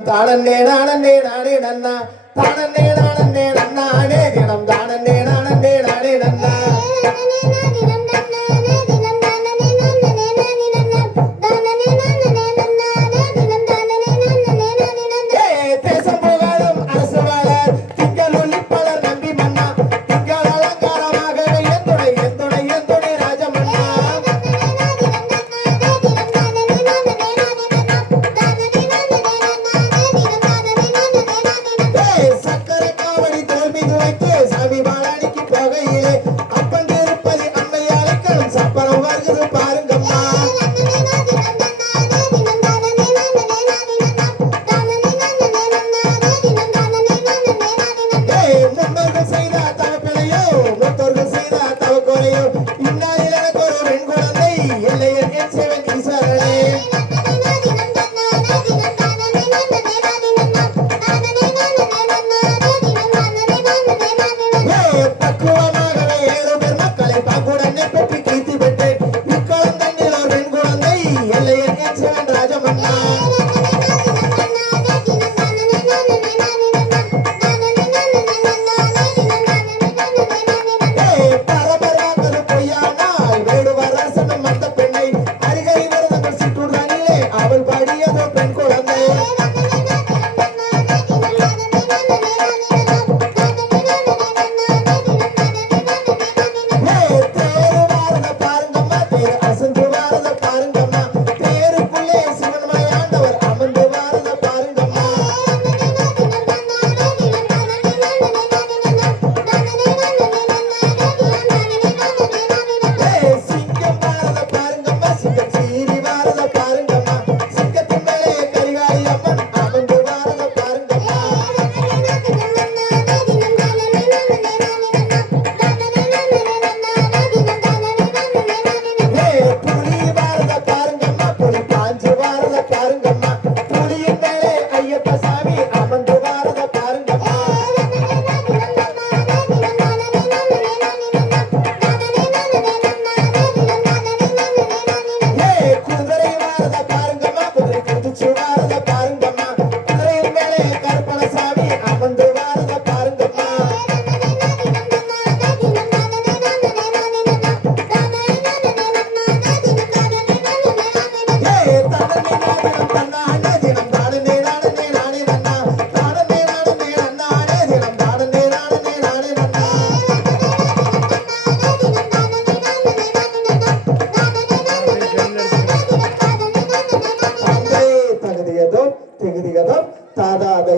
தானே நானே நானே நன்னா தானே நானே நன்னானே தினம் தானே நானே நானே நன்னா தேசம் புகழும் அரசு வாழ திங்கள் ஒளிப்பலர் நம்பி மன்னா திங்கள் அலங்காரமாக எந்துணை எந்துணை எந்துணை ராஜமன்னா சக்கரை காவடி தோல்வி துவைத்து சாமி பாலாடிக்கு போகையிலே அப்பன் திருப்பதி அம்மை அழைக்கணும் சப்பரம் வருகிறது பாருங்கம்மா முன்னோர்கள் செய்த தவப்பிழையோ மூத்தோர்கள் செய்த தவக்குறையோ இந்நாளில் எனக்கு ஒரு பெண் குழந்தை எல்லையன் என் சேவன் ஈஸ்வரனே பக்குவமாகவே 7 பேர் மக்களை பாக்குடனே பெற்று கீர்த்தி பெற்றேன் இக்குழந்தையில் ஒரு பெண் குழந்தை எல்லையன் என் சேவன் ராஜமன்னா பரபரவாக்கது பொய்யானால் வேடுவர் அரசனும் அந்த பெண்ணை அருகை வருதங்கள் சிற்றுடனிலே அவள் பாடியதோ பெண் குழந்தை தேரு வாரத பாருங்கம்மா தேரு அசந்து வாரத பாருங்கம்மா தேருக்குள்ளே சிவன்மலை ஆண்டவர் அமர்ந்து வாரத பாருங்கம்மா சிங்கம் வாரத பாருங்கம்மா சிங்கம் சீறி வாரத பாருங்கம்மா சிங்கத்தின் மேலே கரிகாலி அம்மன் அமர்ந்து வாரத பாருங்கம்மா புலி வாரத பாருங்கம்மா புலி பாஞ்சு வாரத பாருங்கம்மா புலியின் மேலே ஐயப்ப சாமி அமர்ந்து வாரத பாருங்கம்மா குதிரை வாரத பாருங்கம்மா குதிரை குதிச்சு வாரத பாருங்கம்மா குதிரையின் மேலே கருப்பண சாமி அமர்ந்து வாரத பாருங்கம்மா தன்னானே தினம் தானே நானே நானே நன்னா தானே நானே நன்னானே தினம் தானே நானே நானே நன்னா தகுதியதோ தகுதியதோ தாதாதை